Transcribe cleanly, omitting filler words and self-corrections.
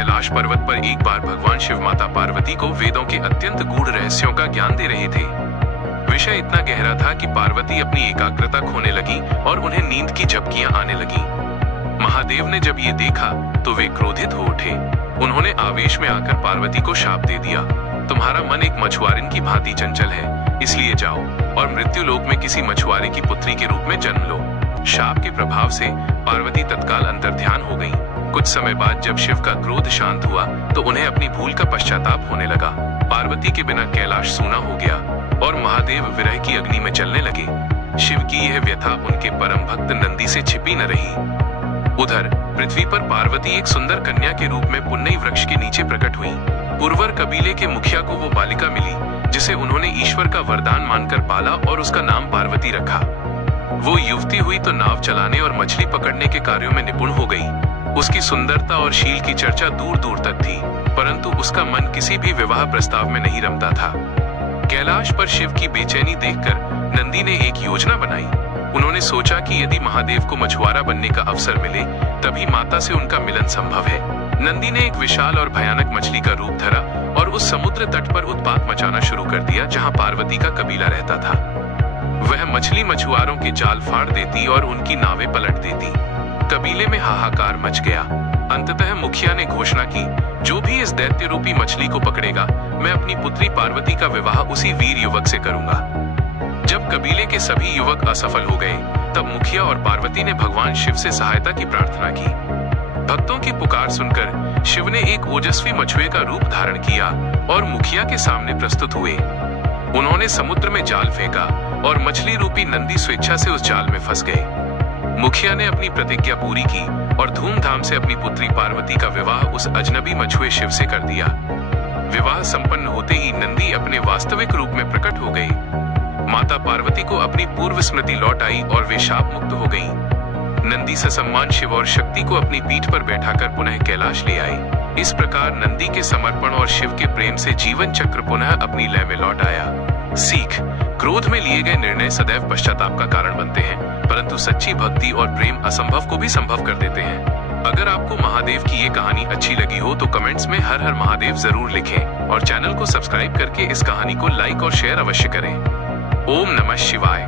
कैलाश पर्वत पर एक बार भगवान शिव माता पार्वती को वेदों के अत्यंत गूढ़ रहस्यों का ज्ञान दे रहे थे। विषय इतना गहरा था कि पार्वती अपनी एकाग्रता खोने लगी और उन्हें नींद की झपकियां आने लगी। महादेव ने जब ये देखा तो वे क्रोधित हो उठे। उन्होंने आवेश में आकर पार्वती को शाप दे दिया, तुम्हारा मन एक मछुआरिन की भांति चंचल है, इसलिए जाओ और मृत्यु लोक में किसी मछुआरे की पुत्री के रूप में जन्म लो। शाप के प्रभाव से पार्वती तत्काल अंतर्ध्यान हो गईं। कुछ समय बाद जब शिव का क्रोध शांत हुआ तो उन्हें अपनी भूल का पश्चाताप होने लगा। पार्वती के बिना कैलाश सूना हो गया और महादेव विरह की अग्नि में जलने लगे। शिव की यह व्यथा उनके परम भक्त नंदी से छिपी न रही। उधर पृथ्वी पर पार्वती एक सुंदर कन्या के रूप में पुन्नई वृक्ष के नीचे प्रकट हुई। पुरवर कबीले के मुखिया को वो बालिका मिली जिसे उन्होंने ईश्वर का वरदान मानकर पाला और उसका नाम पार्वती रखा। वो युवती हुई तो नाव चलाने और मछली पकड़ने के कार्यों में निपुण हो गई। उसकी सुंदरता और शील की चर्चा दूर दूर तक थी, परंतु उसका मन किसी भी विवाह प्रस्ताव में नहीं रमता था। कैलाश पर शिव की बेचैनी देखकर नंदी ने एक योजना बनाई। उन्होंने सोचा कि यदि महादेव को मछुआरा बनने का अवसर मिले तभी माता से उनका मिलन संभव है। नंदी ने एक विशाल और भयानक मछली का रूप धरा और उस समुद्र तट पर उत्पात मचाना शुरू कर दिया जहां पार्वती का कबीला रहता था। वह मछली मछुआरों के जाल फाड़ देती और उनकी नावें पलट देती। कबीले में हाहाकार मच गया। अंततः मुखिया ने घोषणा की, जो भी इस दैत्य रूपी मछली को पकड़ेगा, मैं अपनी पुत्री पार्वती का विवाह उसी वीर युवक से करूंगा। जब कबीले के सभी युवक असफल हो गए, तब मुखिया और पार्वती ने भगवान शिव से सहायता की प्रार्थना की। भक्तों की पुकार सुनकर शिव ने एक ओजस्वी मछुए का रूप धारण किया और मुखिया के सामने प्रस्तुत हुए। उन्होंने समुद्र में जाल फेंका और मछली रूपी नंदी स्वेच्छा से उस जाल में फंस गए। मुखिया ने अपनी प्रतिज्ञा पूरी की और धूमधाम से अपनी पुत्री पार्वती का विवाह उस अजनबी मछुए शिव से कर दिया। विवाह संपन्न होते ही नंदी अपने वास्तविक रूप में प्रकट हो गई। माता पार्वती को अपनी पूर्व स्मृति लौट आई और वे शाप मुक्त हो गईं। नंदी ससम्मान शिव और शक्ति को अपनी पीठ पर बैठाकर पुनः कैलाश ले आए। इस प्रकार नंदी के समर्पण और शिव के प्रेम से जीवन चक्र पुनः अपनी लय में लौट आया। सीख: क्रोध में लिए गए निर्णय सदैव पश्चाताप का कारण बनते हैं, परंतु सच्ची भक्ति और प्रेम असंभव को भी संभव कर देते हैं। अगर आपको महादेव की ये कहानी अच्छी लगी हो तो कमेंट्स में हर हर महादेव जरूर लिखें और चैनल को सब्सक्राइब करके इस कहानी को लाइक और शेयर अवश्य करें। ओम नमः शिवाय।